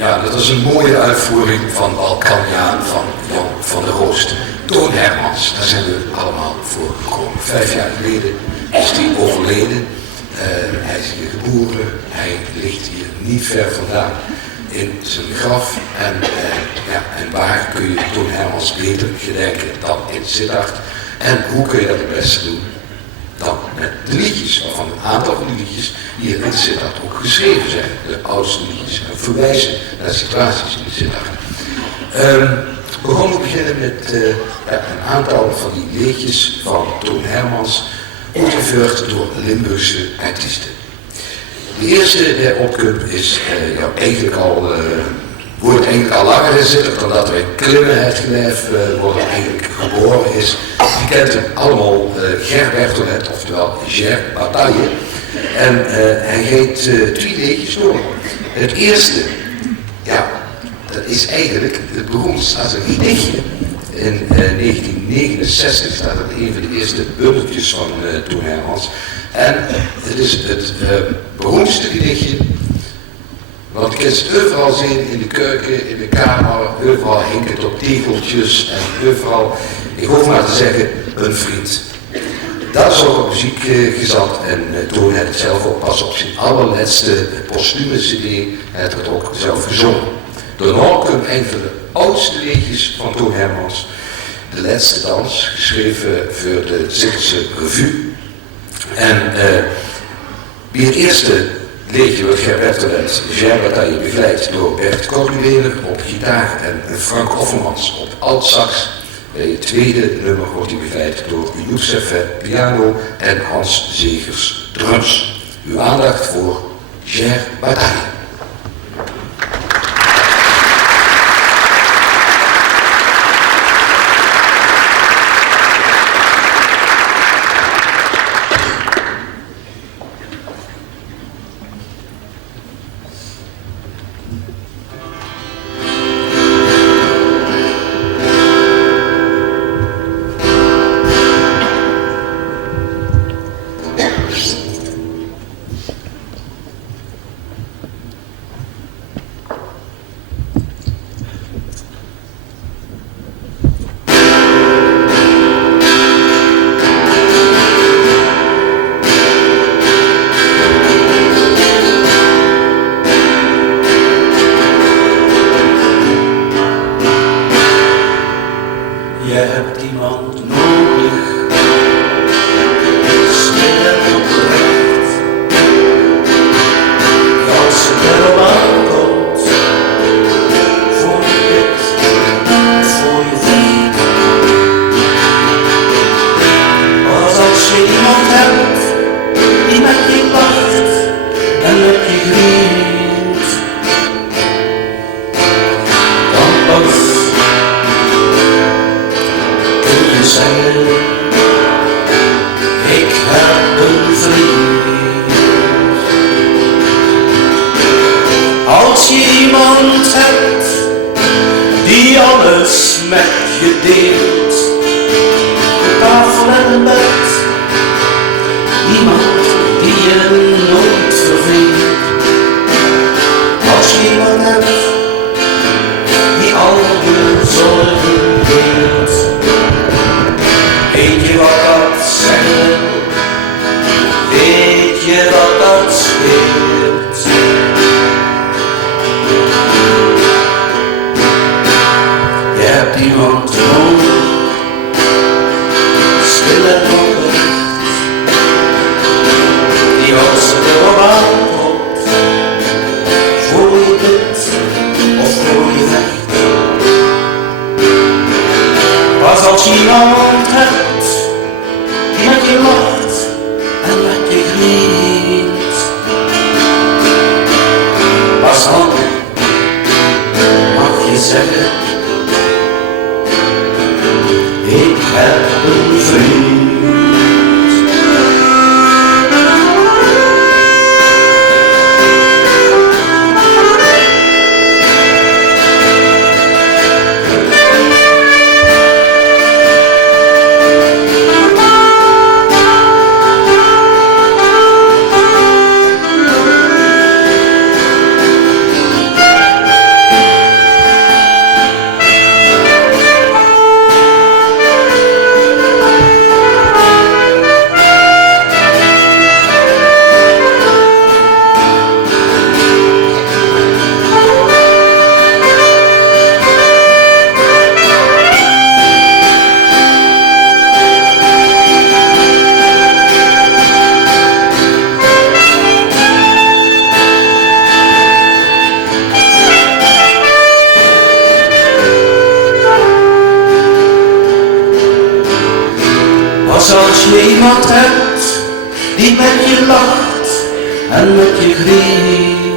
Ja, dat is een mooie uitvoering van Balkaniaan van Jan van der Roost. Toon Hermans, daar zijn we allemaal voor gekomen. 5 jaar geleden is hij overleden. Hij is hier geboren, hij ligt hier niet ver vandaan in zijn graf. En waar kun je Toon Hermans beter gedenken dan in Sittard? En hoe kun je dat het beste doen? Dan met de liedjes, waarvan een aantal van de liedjes hier in Sittard ook geschreven zijn. De oudste liedjes verwijzen naar situaties in Sittard. We gaan ook beginnen met een aantal van die liedjes van Toon Hermans, opgevoerd door Limburgse artiesten. De eerste der opkup is wordt eigenlijk al langer in Sittard dan dat wij klimmen het glijf worden eigenlijk geboren is. Je kent hem allemaal, Ger Bertolet, oftewel Ger Bataille. En hij geeft 2 liedjes door. Het eerste, dat is eigenlijk het beroemdste als een gedichtje. In 1969 staat het een van de eerste bundeltjes van Toon Hermans. En het is het beroemdste gedichtje. Want je kunt het overal zien, in de keuken, in de kamer, overal hinkt het op tegeltjes en overal, ik hoef maar te zeggen, een vriend. Dat is ook op muziek gezet en Toon had het zelf ook pas op zijn allerlaatste postume cd, het werd ook zelf gezongen. Daarna komt een van de oudste liedjes van Toon Hermans, De Laatste Dans, geschreven voor de Zichtersche Revue. En wie het eerste liedje wordt Ger Bertolet, Ger Bataille, begeleid door Bert Kornuweler op gitaar en Frank Offermans op altsax. Bij het tweede nummer wordt hij begeleid door Youssef piano en Hans Zegers drums. Uw aandacht voor Ger Bataille. iemand hebt die met je lacht en met je grieft.